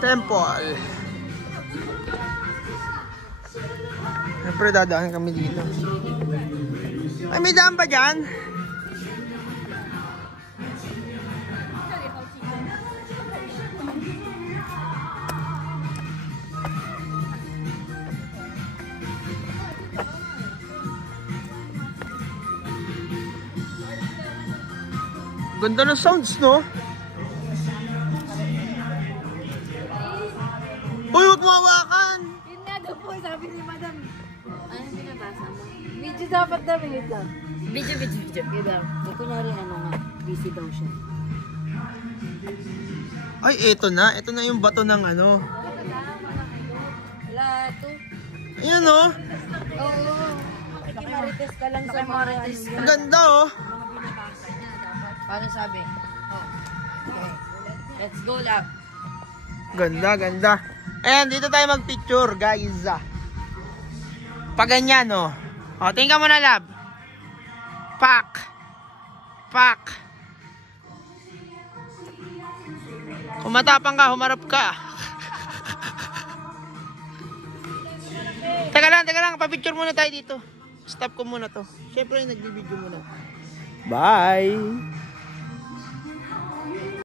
Temple. Siyempre dadaan kami dito. Ay, may daan ba dyan? Ganda ng sounds, no? Uy, huwag mo hawakan! Yun nga daw po, sabi ni madam. Ano binabasa mo? Video dapat daw, ito. Video. Ito. Kunyari, ano nga, busy daw siya. Ay, eto na. Eto na yung bato ng ano. Wala, ito. Ayan, oh. Oo. Nakimarites ka lang sa mga ano. Ang ganda, oh. Paano sabi? Oh. Okay. Let's go lang. Ganda, ganda. Ayan, dito tayo mag-picture, guys. Pag ganyan, oh. O, tingin ka muna, lab. Pak. Kung matapang ka, humarap ka. Teka lang. Pa-picture muna tayo dito. Stop ko muna to. Siyempre, nagbibideo muna. Bye!